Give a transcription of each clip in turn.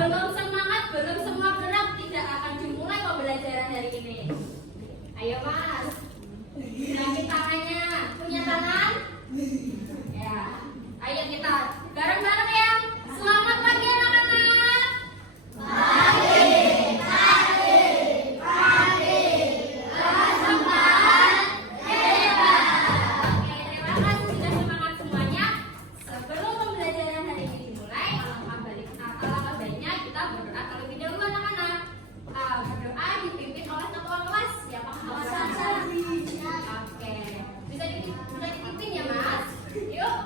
belum semangat, belum semua gerak, tidak akan dimulai pembelajaran hari ini. Ayo Mas, gerakin tangannya. Punya tangan? Ya. Ayo kita bareng-bareng ya. Selamat pagi anak-anak. Pagi. Selamat hebat. Oke, terima kasih sudah semangat semuanya. Sebelum pembelajaran hari ini dimulai, alangkah baiknya kita berdoa terlebih dahulu anak-anak. Berdoa dipimpin oleh ketua kelas. Siapa ketua kelas? Oke, bisa dipimpin ya Mas. Yuk.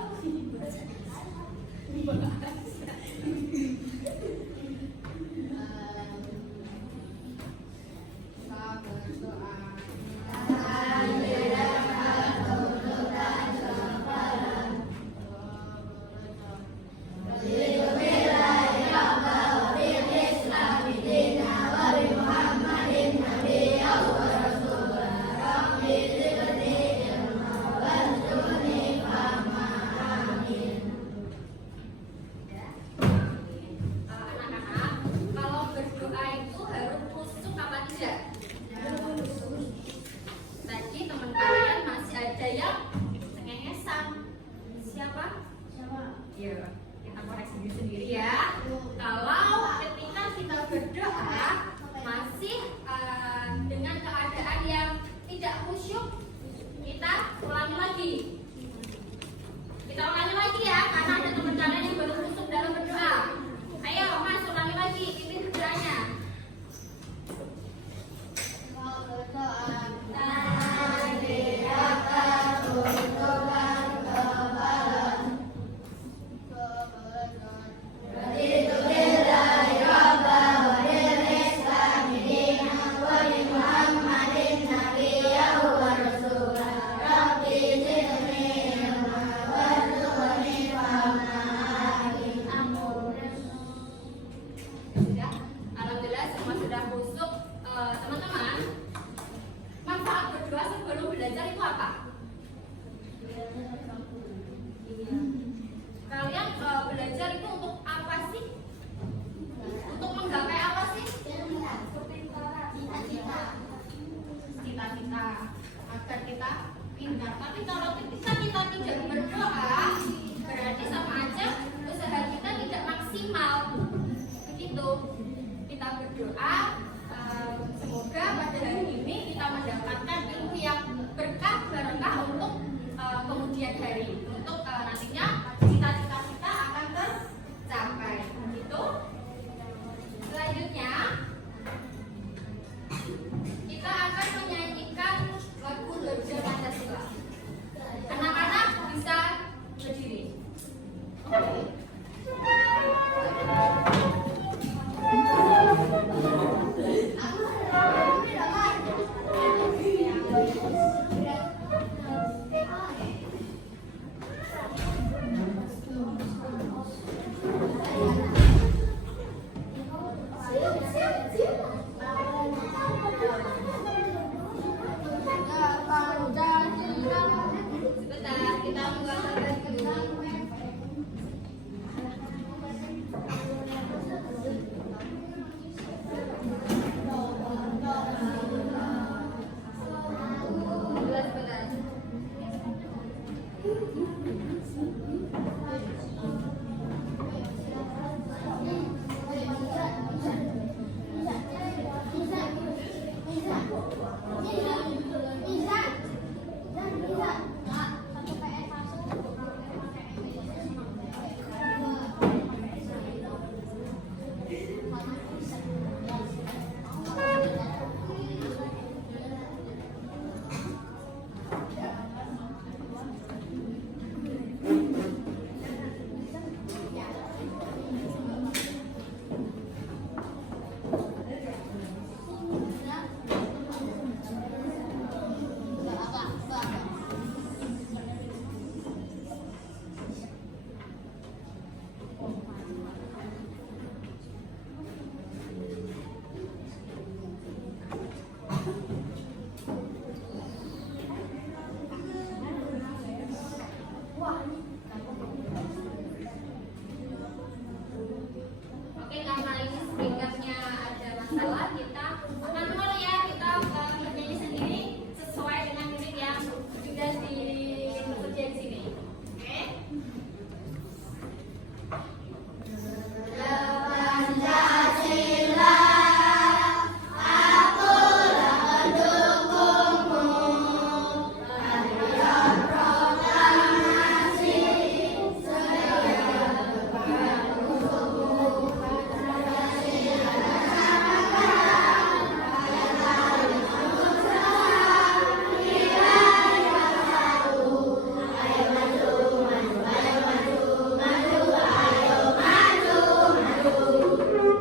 speakernya ada masalah, kita manual ya, kita bernyanyi sendiri sesuai dengan lirik yang sudah dikerjain di sini. Oke?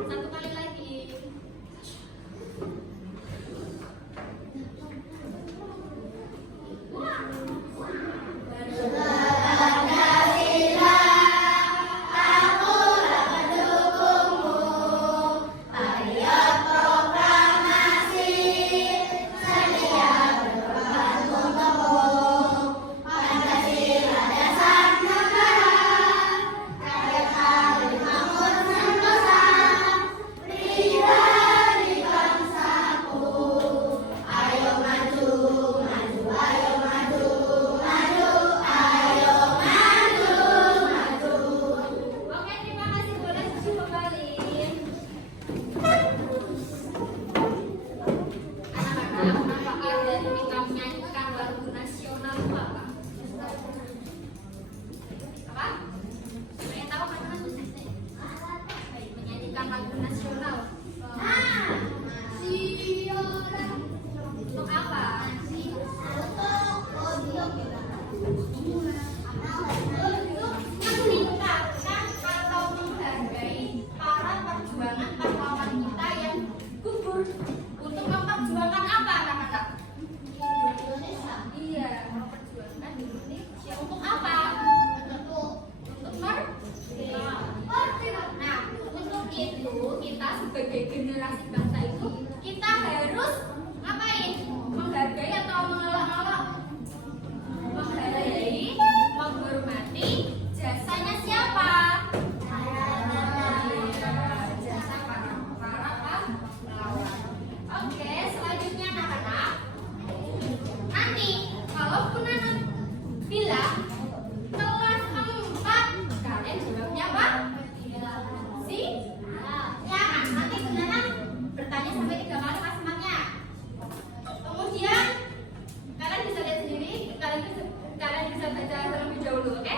Satu kali lagi. Oke, terima kasih. Boleh Susi kembali. Anak-anak, apakah dari kita menyanyikan lagu nasional itu apa? Apa? Pengen tahu kan teman Susi? Baik, menyanyikan lagu nasional. Untuk apa? Meningkatkan atau menghargai para perjuangan pahlawan kita yang gugur untuk memperjuangkan apa, anak-anak? Iya, memperjuangkan Indonesia. Untuk apa? Untuk merdeka. Nah, untuk itu kita sebagai generasi bangsa itu kita harus ngapain? Menghargai atau mengelak-elak? Menghargai, menghormati jasanya siapa? Jasa para pahlawan. Oke, selanjutnya anak-anak. Nanti kalau anak bilang kelas 4, kalian jawabnya apa? Ya kan? Nanti beneran bertanya sampai 3 kali mas-masnya. Kemudian kalian bisa lihat sendiri, kalian bisa baca terlebih dahulu, oke?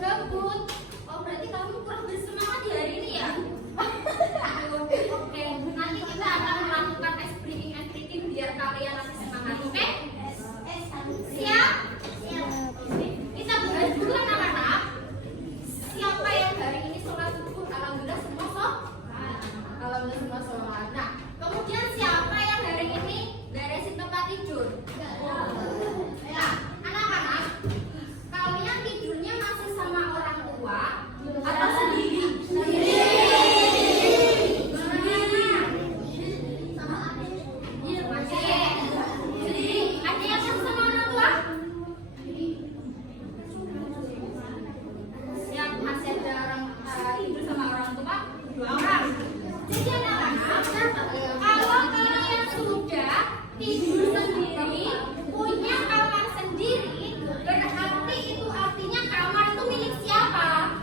gabut. Oh, berarti kamu kurang bersemangat di hari ini ya? Oke, nanti kita akan melakukan ice breathing and breathing biar kalian lebih semangat. Oke? Siap? Oke. Kita bahas dulu anak-anak. Siapa yang hari ini sholat subuh? Alhamdulillah semua Alhamdulillah semua sholat. Nah, kemudian siapa yang hari ini beresin tempat tidur? Nah, anak-anak, kalian tidurnya masih sama orang tua atau sendiri? Tidur sendiri, punya kamar sendiri, berarti itu artinya kamar itu milik siapa?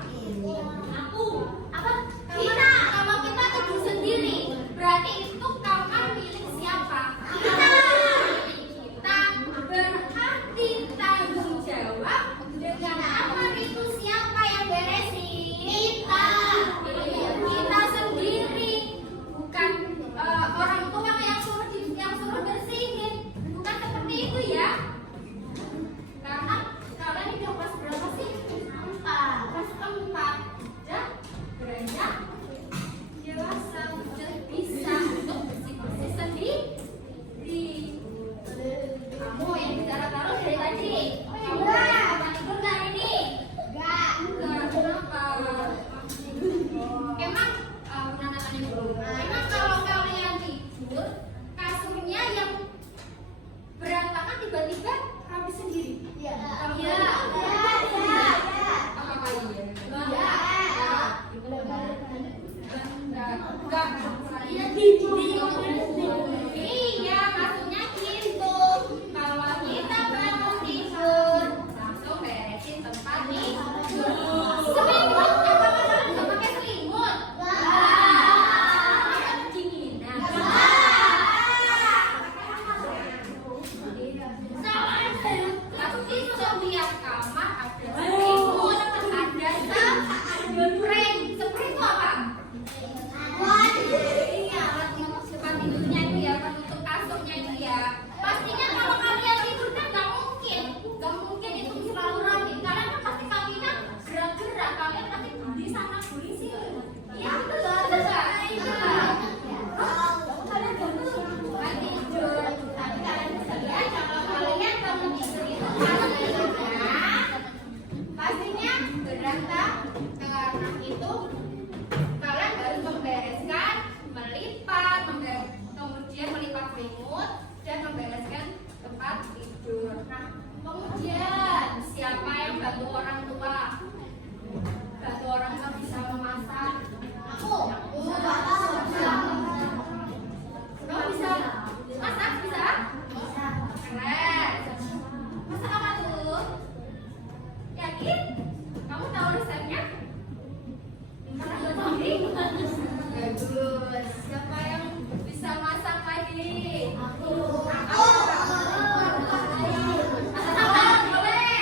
Aku. Apa? Kita. Kalau kita tidur sendiri, berarti itu kamar milik siapa? Kita. Kita berarti tanggung jawab dengan kamar itu siapa yang beresin? Kita. Kita sendiri, bukan orang tua yang suruh bersihin, bukan seperti itu ya. Karena kalian udah kelas berapa sih? 4. Kelas 4. Udah beranjak dewasa, udah bisa untuk bersih-bersih sendiri. Kamu yang bicara terus dari tadi. Kamu udah tidur nggak ini? Enggak. Kenapa? Emang emang kalau kalian tidur kasurnya yang berantakan tiba-tiba rapi sendiri? Iya. Iya. Apa iya? Enggak. Iya tidur. Iya, maksudnya gitu. Kalau kita bangun tidur, langsung beresin tempat tidur. Selimut, apa kalian nggak pakai selimut? Kedinginan. Pasti setiap kamar ada selimut, ada spray. Spray itu apa? Iya, tempat tidurnya itu ya, penutup kasurnya itu ya. Pastinya kalau kalian tidur kan nggak mungkin itu selalu rapi. Kalian kan pasti kakinya gerak-gerak, kalian pasti di sana di sini. Iya, betul nggak? Kalian bukan tidur, tapi kalian bisa lihat kalau kalian bangun tidur itu kalau tidurnya pastinya berantakan. Karena itu kalian harus membereskan, melipat, kemudian melipat selimut dan membereskan tempat tidur. Nah, kemudian siapa yang bantu orang tua? Bantu orang tua bisa memasak. Aku. Kamu bisa masak? Bisa? Keren. Masak apa tuh? Yakin? Kamu tahu resepnya? Masak buat sendiri? Bagus. Siapa yang bisa masak lagi? Aku. Masak apa? Boleh.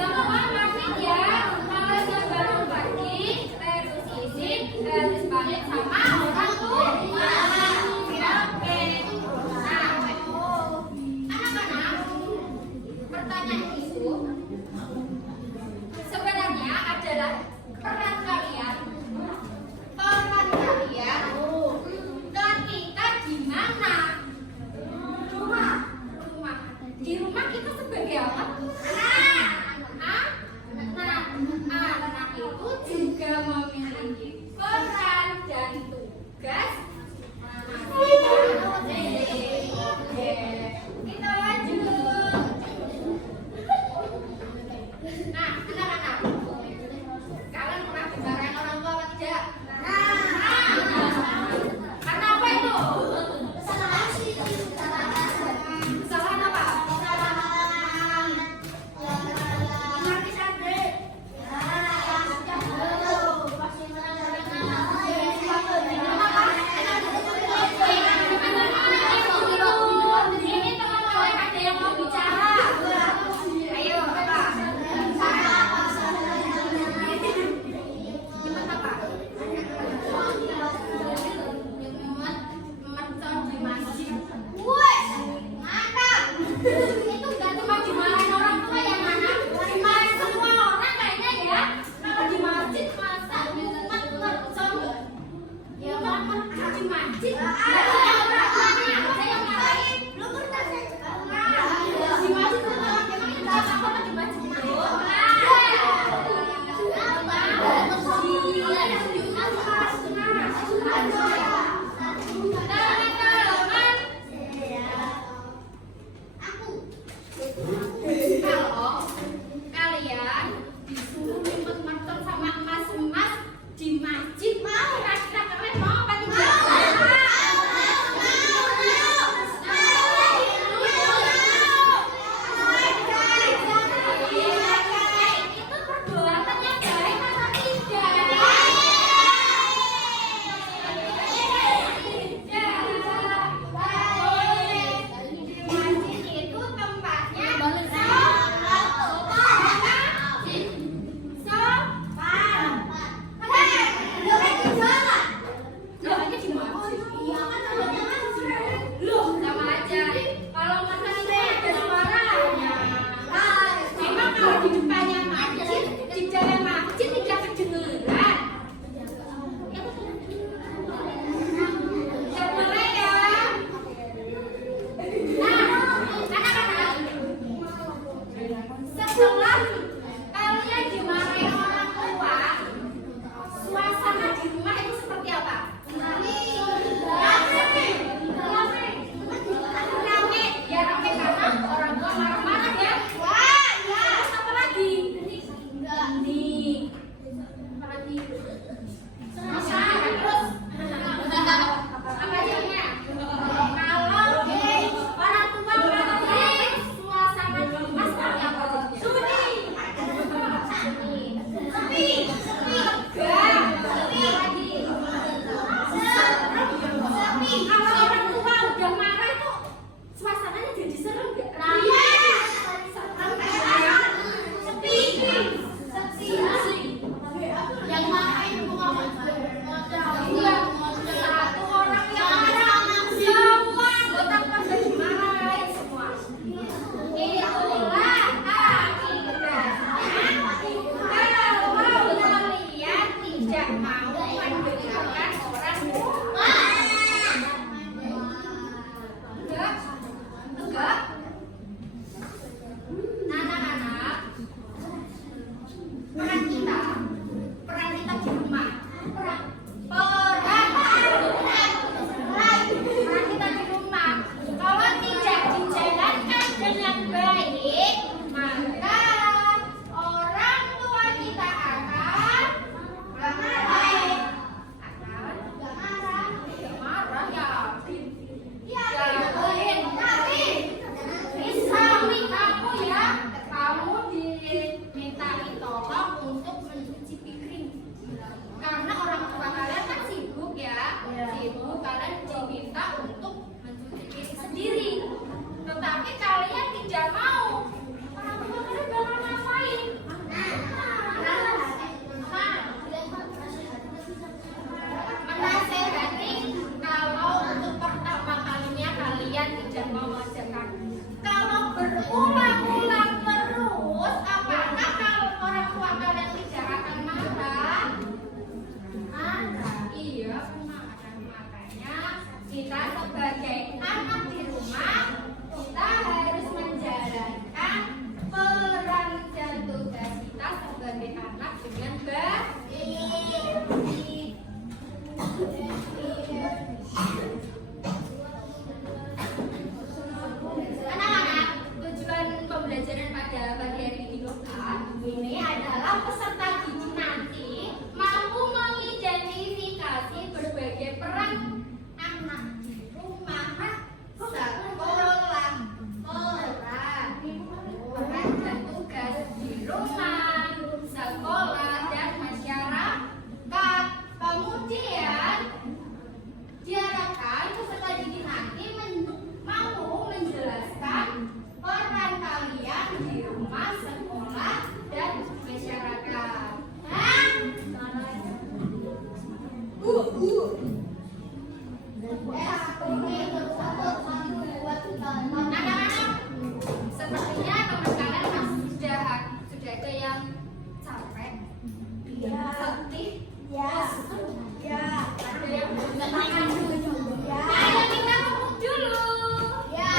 Semua pamit ya. Kalau yang baru pergi, terus izin, terus pamit sama orang tua. Oke. Nah, anak-anak, pertanyaan itu sebenarnya adalah peran kalian. Peran kalian ketika di mana? Rumah. Di rumah kita sebagai apa? Anak itu juga memiliki peran dan tugas masing-masing. Oke, kita lanjut. Nah, anak-anak, kalian pernah dimarahin orang tua apa tidak? Karena apa itu? Kesalahan apa? Ini teman-teman ada yang mau bicara. Ayo, apa? Gimana, Pak? Wih, mantap. Itu nggak cuma dimarahin orang tua yang mana, dimarahin semua orang kayaknya ya. Kalau di masjid masa nyumat mercon, ya nyumat di masjid. Lalu yang orang tuanya ada yang marahin. Lu pernah di masjid tuh orang memang itu apa di masjid itu? Teman-teman, agama, sekolah, dan masyarakat. Anak-anak, sepertinya teman kalian pasti sudah ada yang capek, letih, ada yang belum makan dulu. Ayo kita ngomong dulu. Ya.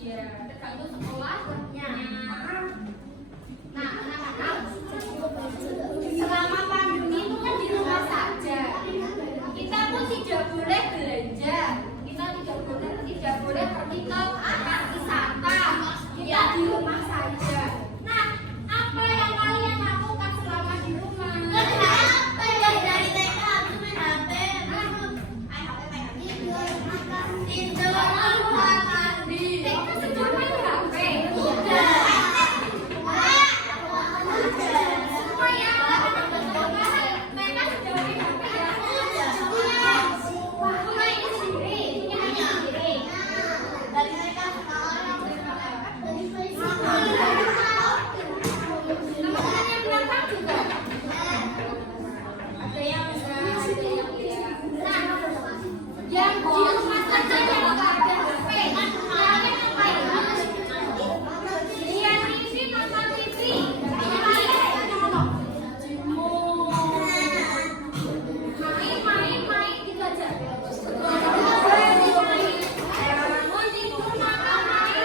Iya, tergantung sekolahnya. Nah, anak-anak, selama pandemi itu kan di rumah saja. Kita pun tidak boleh belanja. Kita tidak boleh pergi ke tempat wisata. Kita di rumah saja. Nah, apa yang kalian lakukan selama di rumah? Dari TK aku main HP, tidur, mandi. TK sudah main HP. Semua ya, mereka sudah main HP ya. Mulai sendiri, punya sendiri. Dari TK sekarang. Teman-teman yang belakang juga. Ada yang lihat. Nah, yang di rumah saja yang nggak ada HP, kalian ngapain? Lihat TV, nonton TV. Main gitu aja. Mau tidur, makan, main.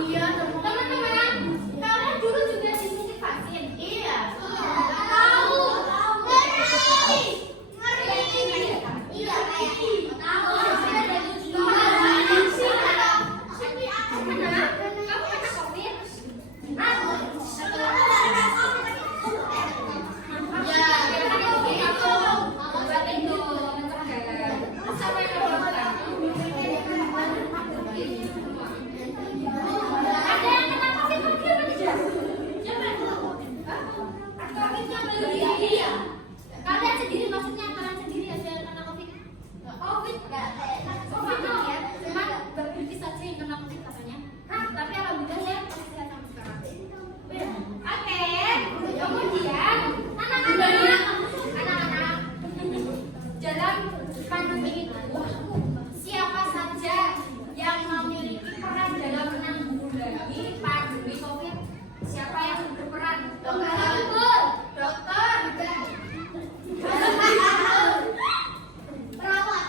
Tidur, teman-teman, kalian dulu juga disuntik vaksin. Iya. Tahu? Iya, Tahu? Kamu kena COVID? Kalian sendiri maksudnya kalian sendiri ada yang kena COVID? COVID nggak? COVID ya, cuma berbeda saja yang kena COVID katanya. Tapi alhamdulillah saya masih sehat sampai sekarang. Oke, kemudian anak-anak, dalam pandemi itu siapa saja yang memiliki peran dalam menanggulangi pandemi COVID? Siapa yang berperan? Dokter, perawat,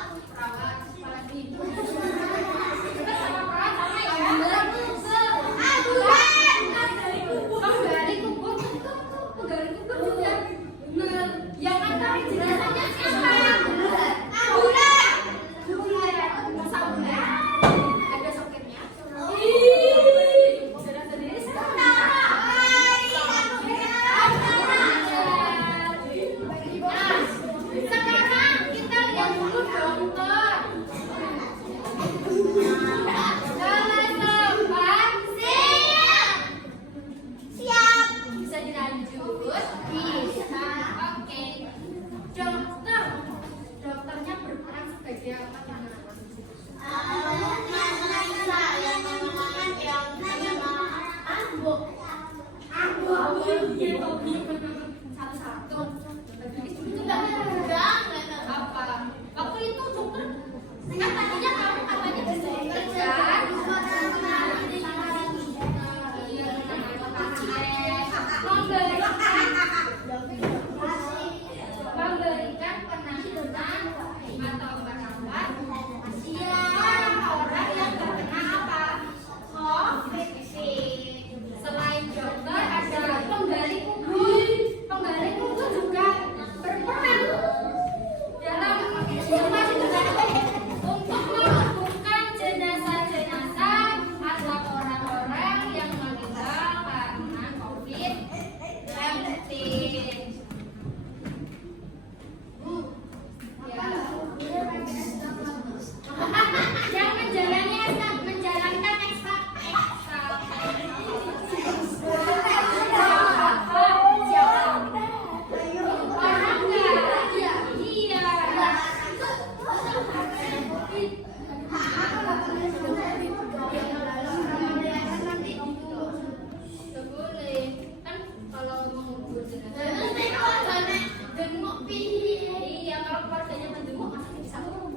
hanya menjenguk masa di satu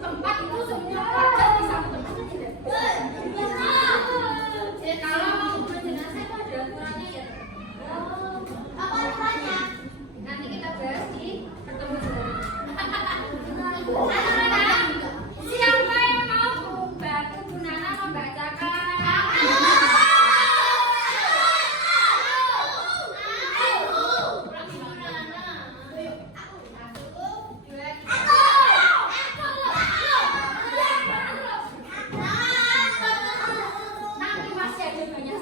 tempat itu semua keluarga di satu tempat kan tidak bisa. Kalau mau kubur jenazah itu ada aturannya ya. Apa rasanya? Nanti kita bahas di pertemuan selanjutnya. Anak-anak. Siapa yang mau membantu Bu Nana membacakan? Nanti masih ada banyak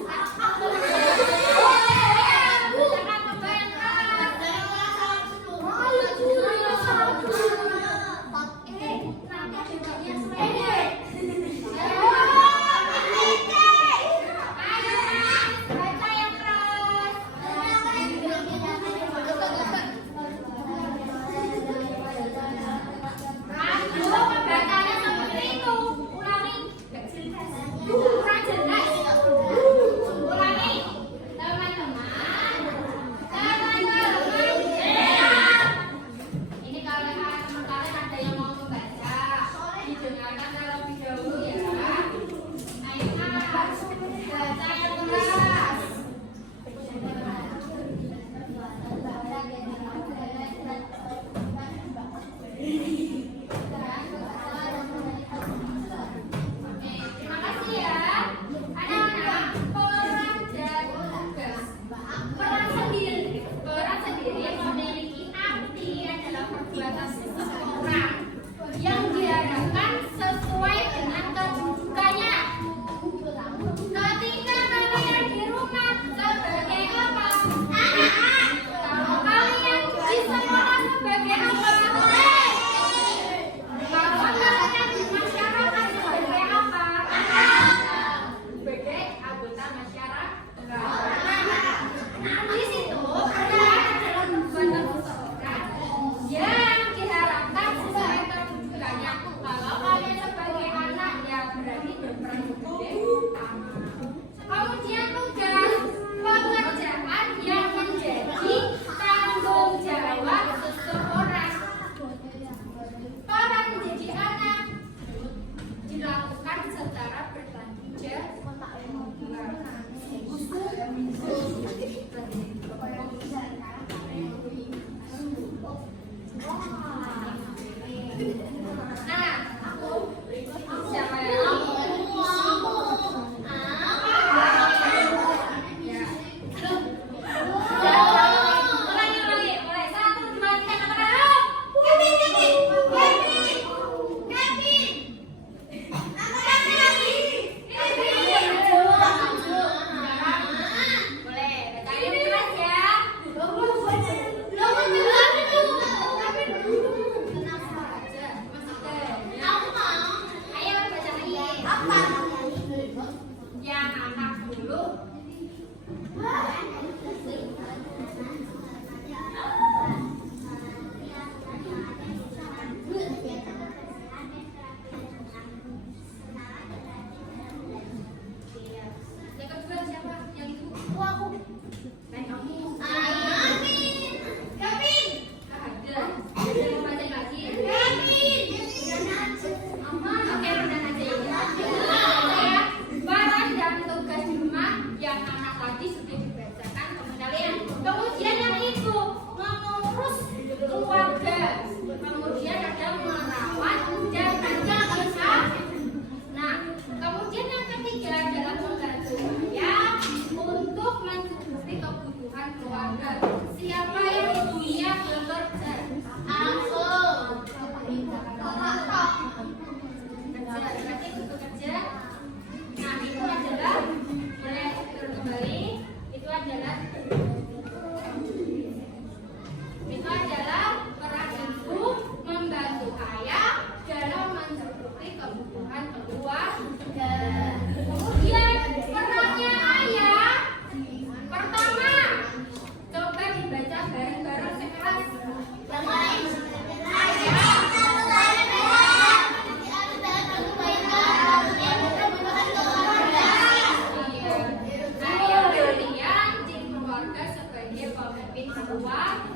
Keluar.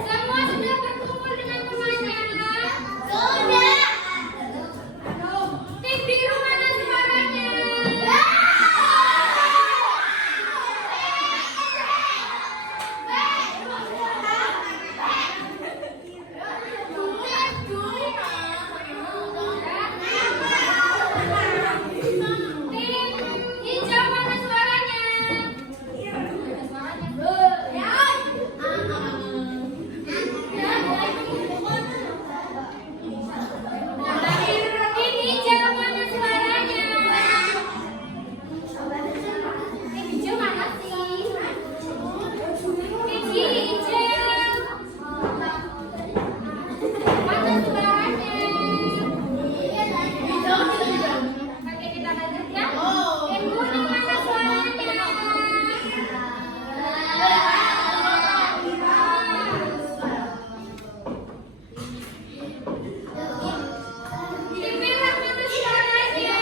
Semua sudah berkumpul dengan temannya. Tim biru mana suaranya? Tim hijau mana suaranya? Tim hijau mana suaranya? Tim hijau mana sih? Tim hijau mana suaranya? Oke, kita lanjut ya. Tim kuning mana suaranya? Tim merah mana suaranya?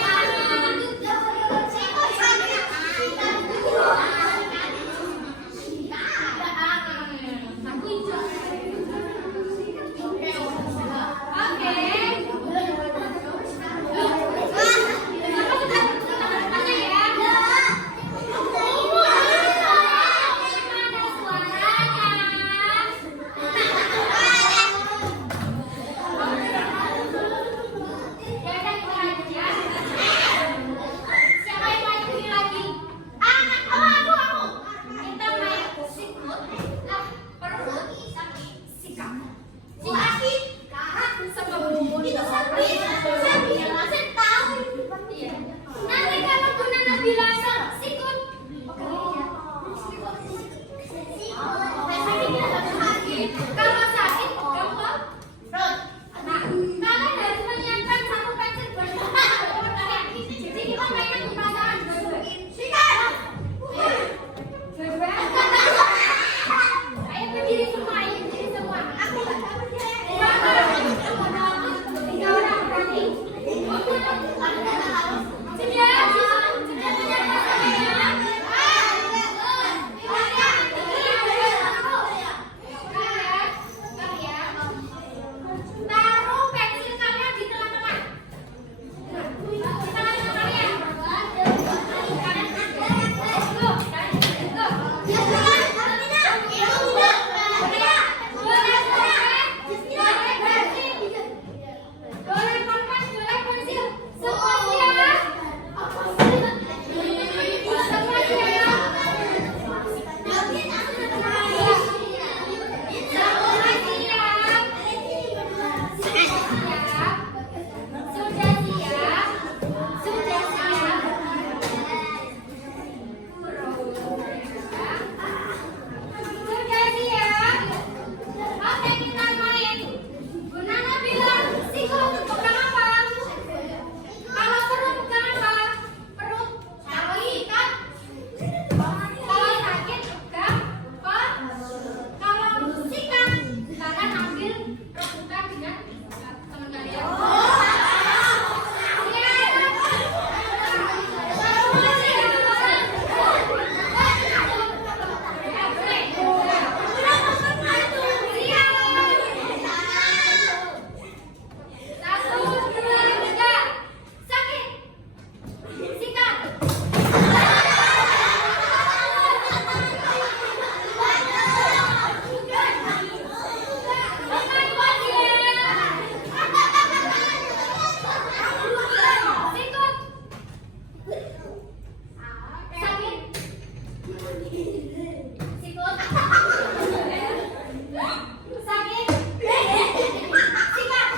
Aku hijau. Oke. Sama sudah teman-temannya ya. Mana suaranya? Ya udah kita lanjut ya. Siapa yang main ini lagi? Aku. Kita main sikut. Lah, perut tapi sikap. Sama bumbun. Iya. Nanti kalau Bu Nana bilang sikut. Kalau sakit, kamu nah, kalian harus menyiapkan satu pensil buat kalian. Jadi kita mainnya perasaan dua-dua. Ayo berdiri semua, Aku nggak tahu dia. Tiga orang berani. Sudah menyiapkan semuanya. Kalian taruh pensil kalian di tengah-tengah. Di tengah-tengah kalian. Boleh kompas, boleh pensil. Semua siap? Semua siap? Sudah siap? Sudah siap? Oke, kita main. Bu Nana bilang sikut pegang apa? Kalau perut pegang apa? Perut. Kalau ikat? Kalau sakit pegang apa? Kalau sikat, kalian ambil rebutan dengan teman kalian. Satu, dua, tiga. Sakit. Sikat. Sikut. Sakit. Sikut. Sakit. Sikat.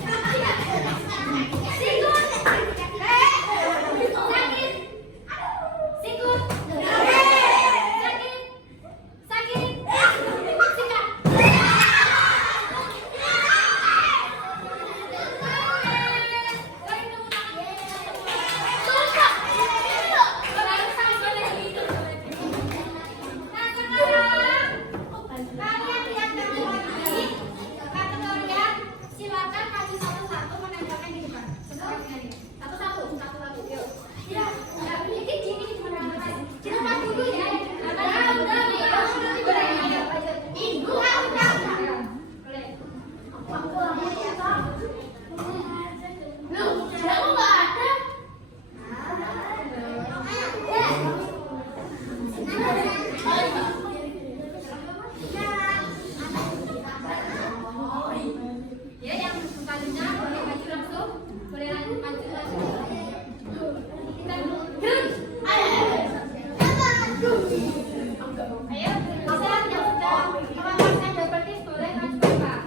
Iya, Ya, yang selanjutnya boleh maju langsung. Boleh maju langsung. Kita duduk. Ayo, bisa mencoba. Kalau saya berarti boleh maju Pak.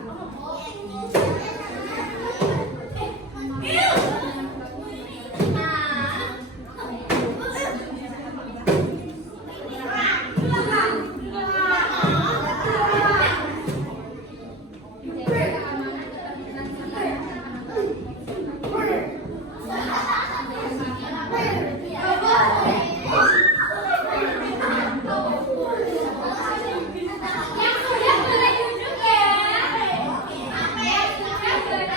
Yang sudah boleh duduk ya. Yang sudah boleh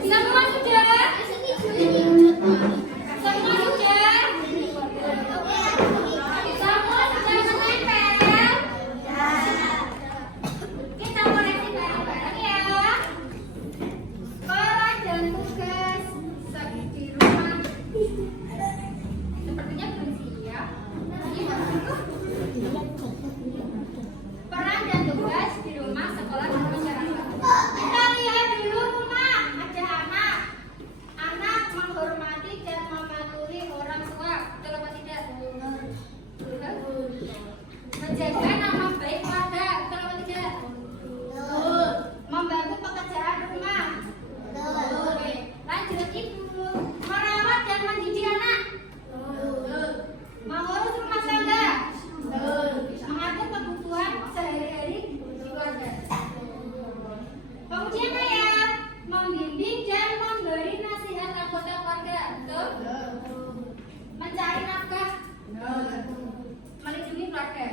Semua sudah? Semua sudah? Semua sudah menempel? Kita koreksi bareng-bareng ya. Peran dan tugas di rumah. Sepertinya belum siap. Peran dan tugas di rumah, sekolah, dan masyarakat. Kita lihat dulu rumah. Ada anak. Anak menghormati dan mematuhi orang tua. Betul apa tidak? Menjaga nama baik keluarga. Betul apa tidak? Membantu pekerjaan rumah. Oke. Lanjut ibu. Merawat dan mendidik anak. Mengurus rumah tangga. Mengatur kebutuhan sehari-hari di keluarga. Kemudian ayah membimbing dan memberi nasihat anggota keluarga. Betul? Mencari nafkah. Melindungi keluarga.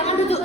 Jangan duduk.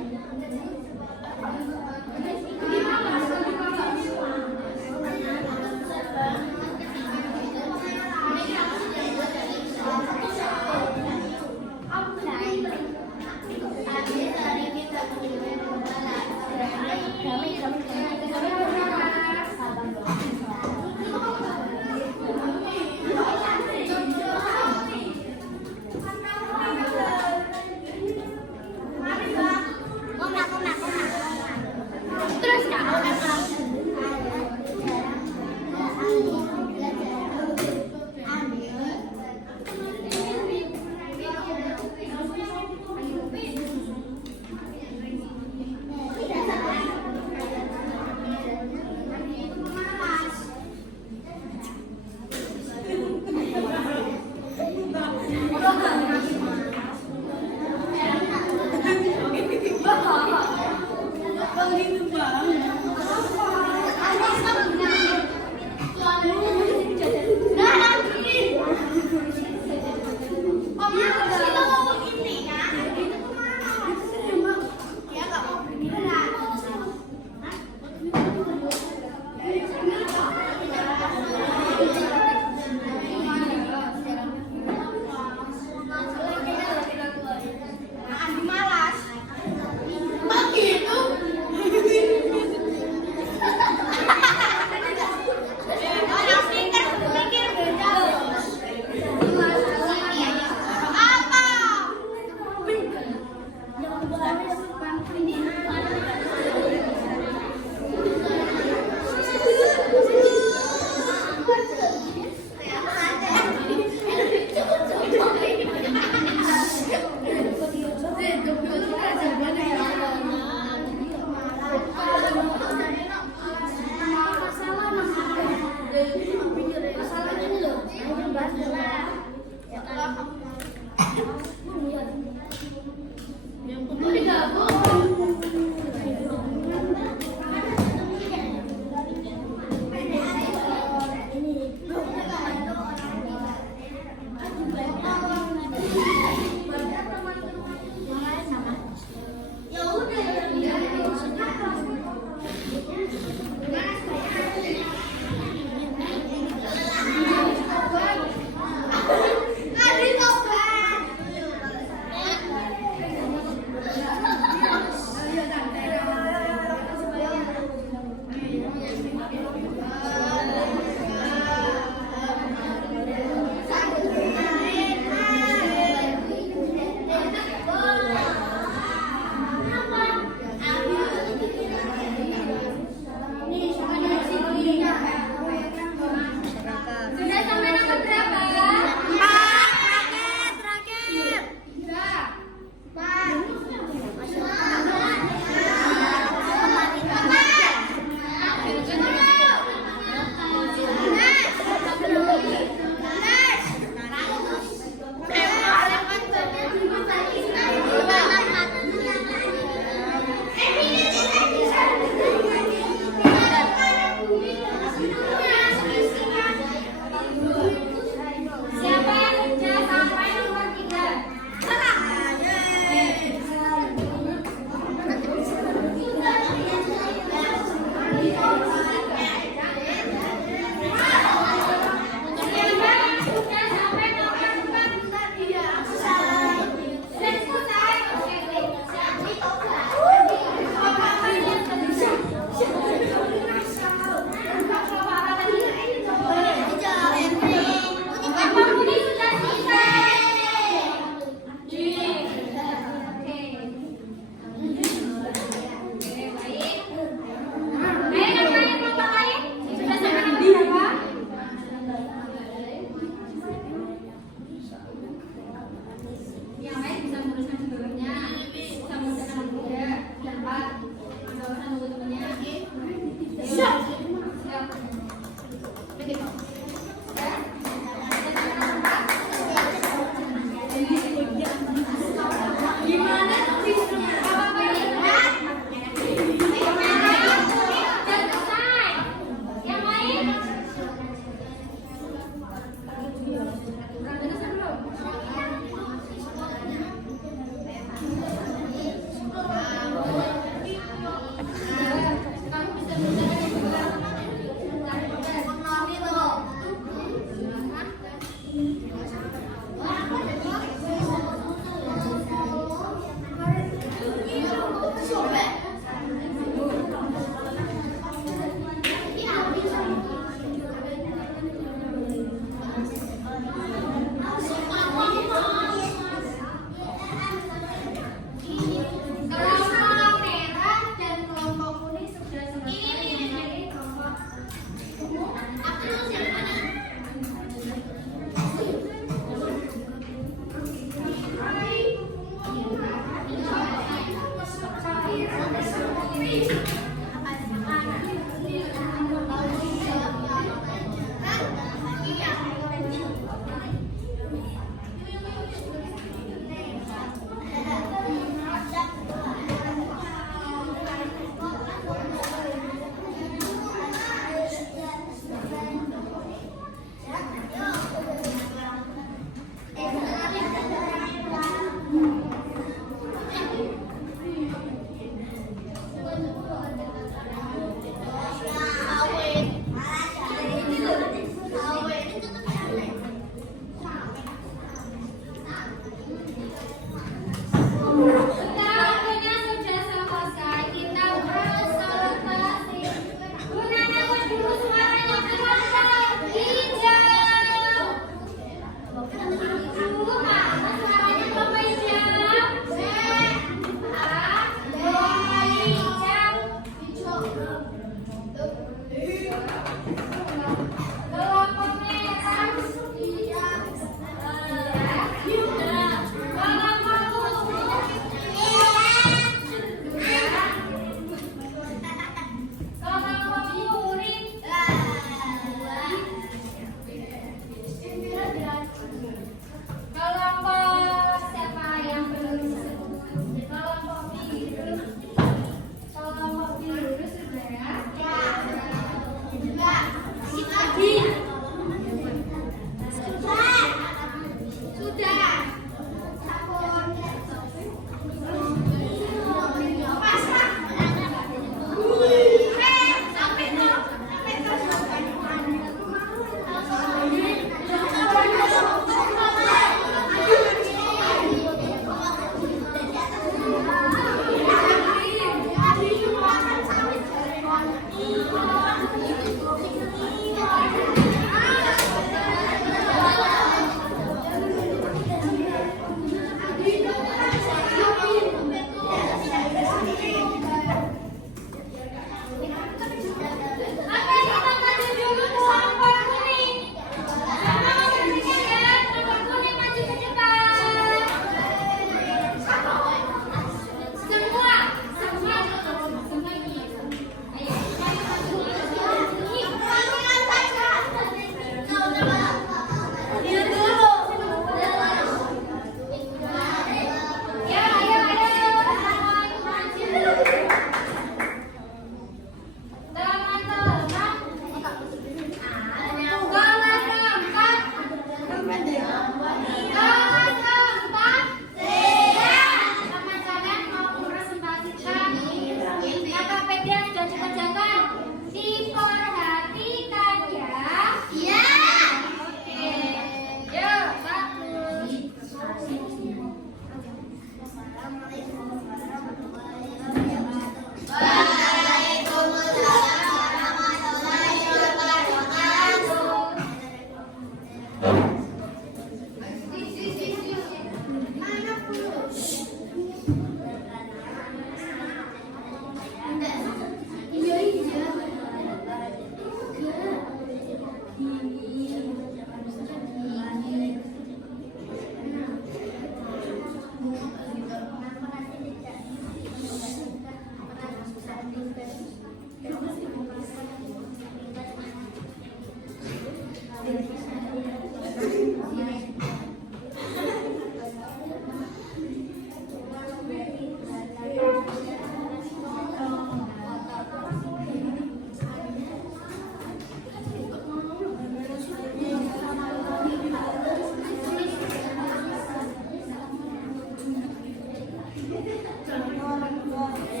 Mari tepuk tangan teman-teman.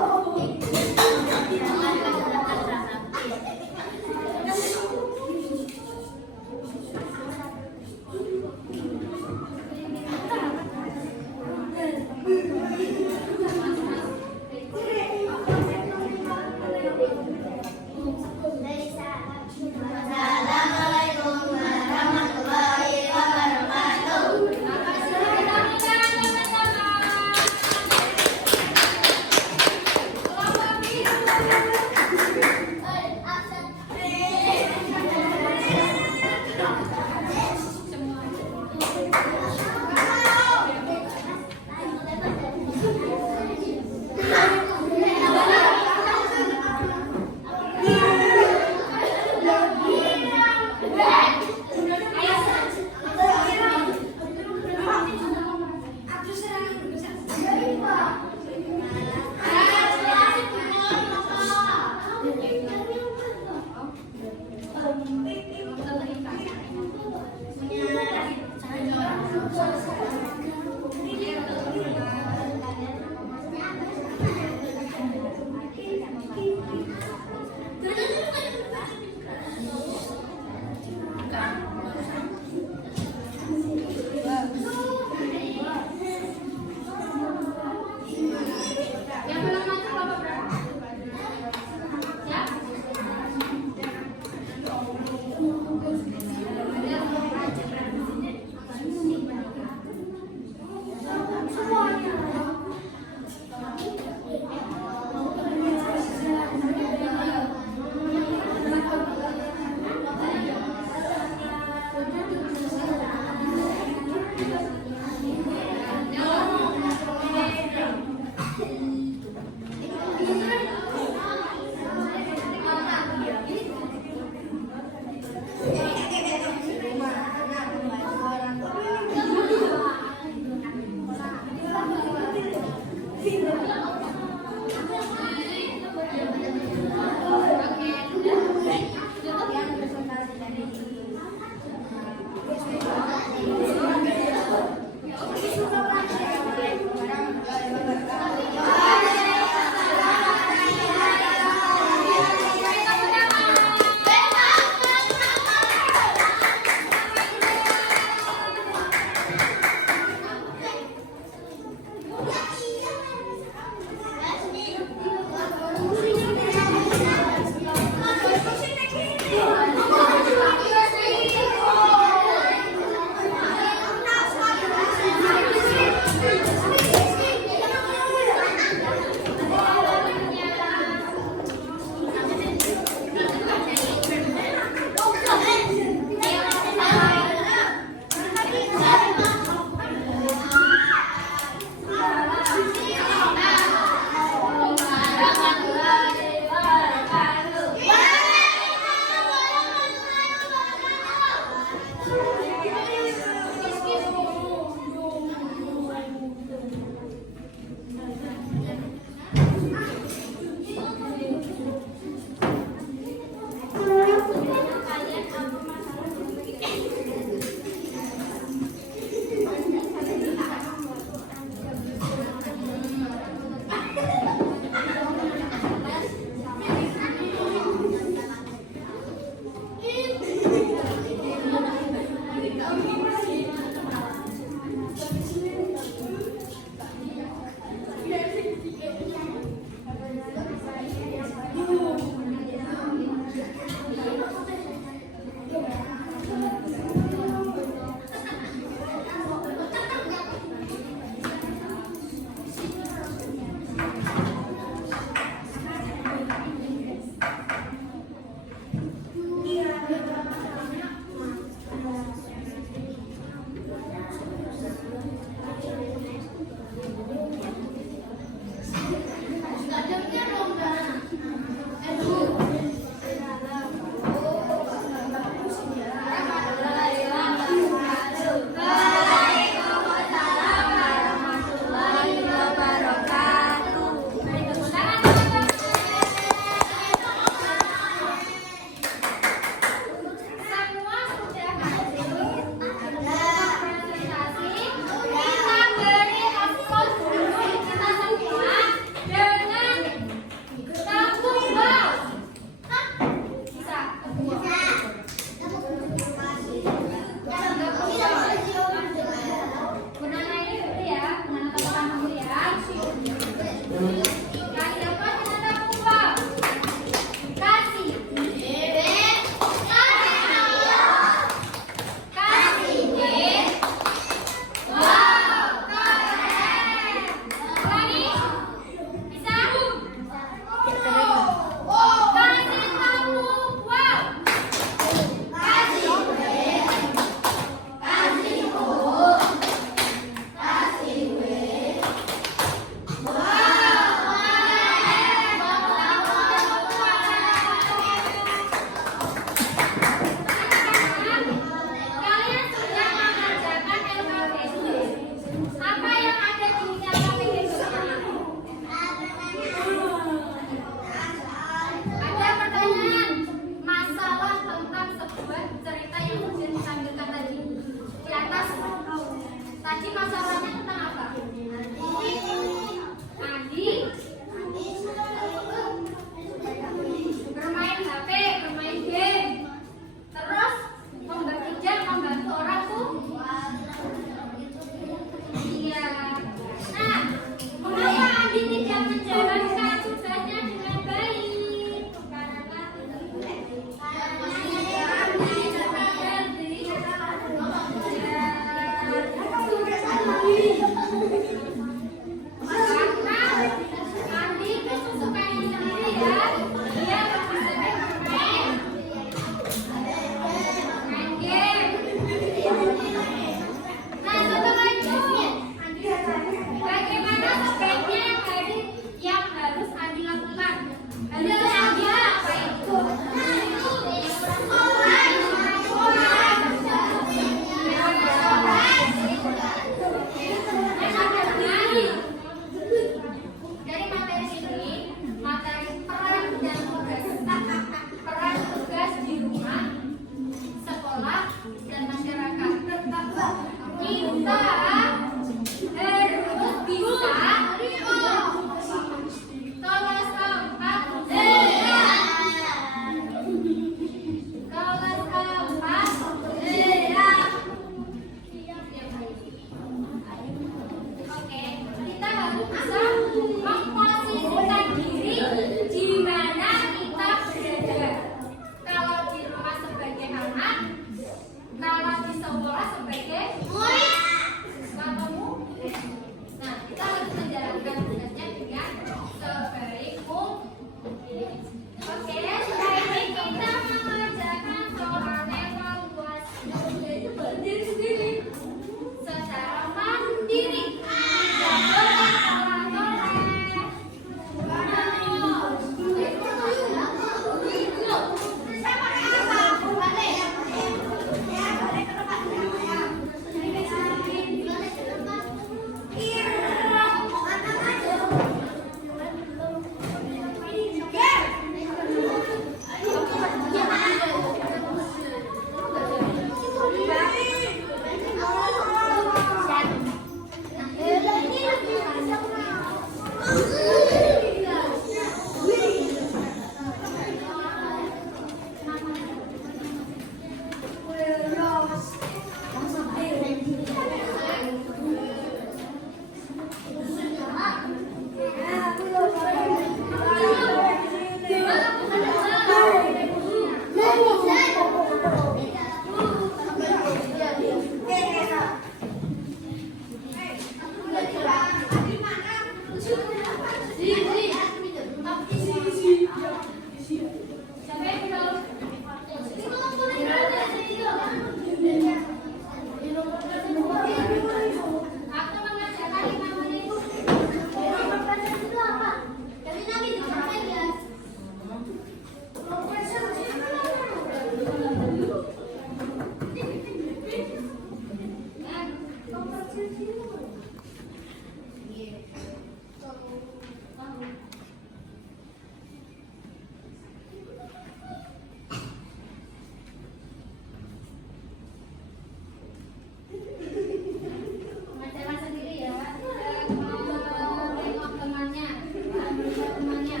teman-temannya.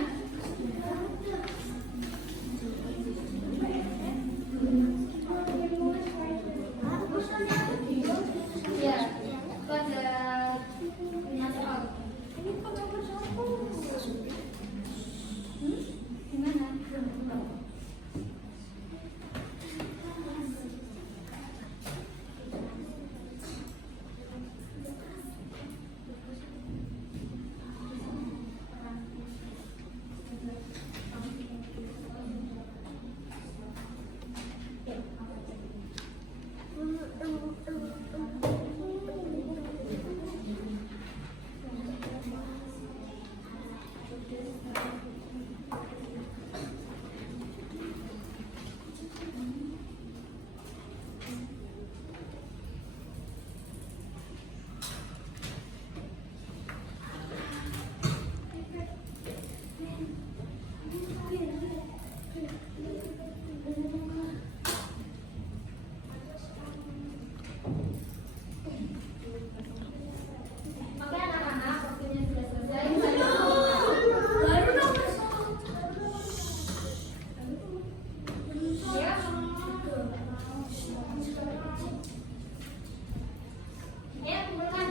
Ya, itu ada 5 soal. Ini kok nomor satu? Gimana? Oke anak-anak, waktunya sudah selesai. Baru nomor 1. Ya. Ya, kumpulkan.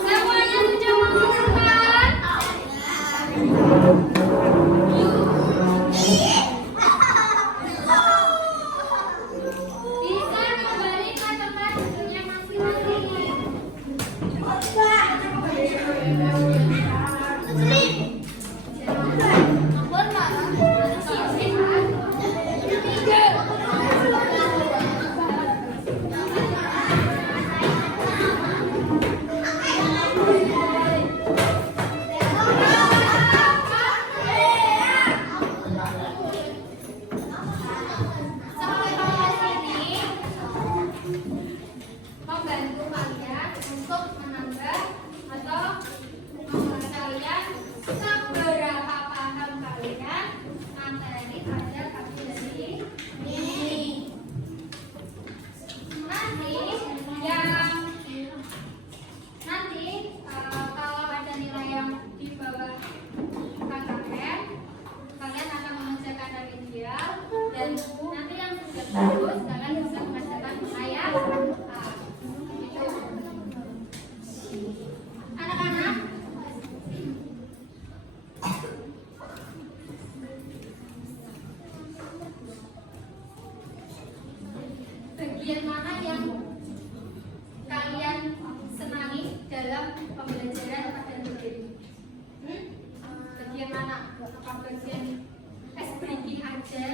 Semuanya sudah mengumpulkan? Bisa kembali ke tempat duduknya masing-masing. Sampai sini membantu kalian untuk menambah atau membuat kalian seberapa paham kalian materi pada kasus dari ini. Kalau ada nilai yang di bawah KKM, kalian akan mengerjakan remedial dan nanti yang sudah bagus kalian bisa mengerjakan ayat gitu. Anak-anak, bagian mana yang kalian senangi dalam pembelajaran pada hari ini? Bagian mana? Apa bagian ice breaking aja?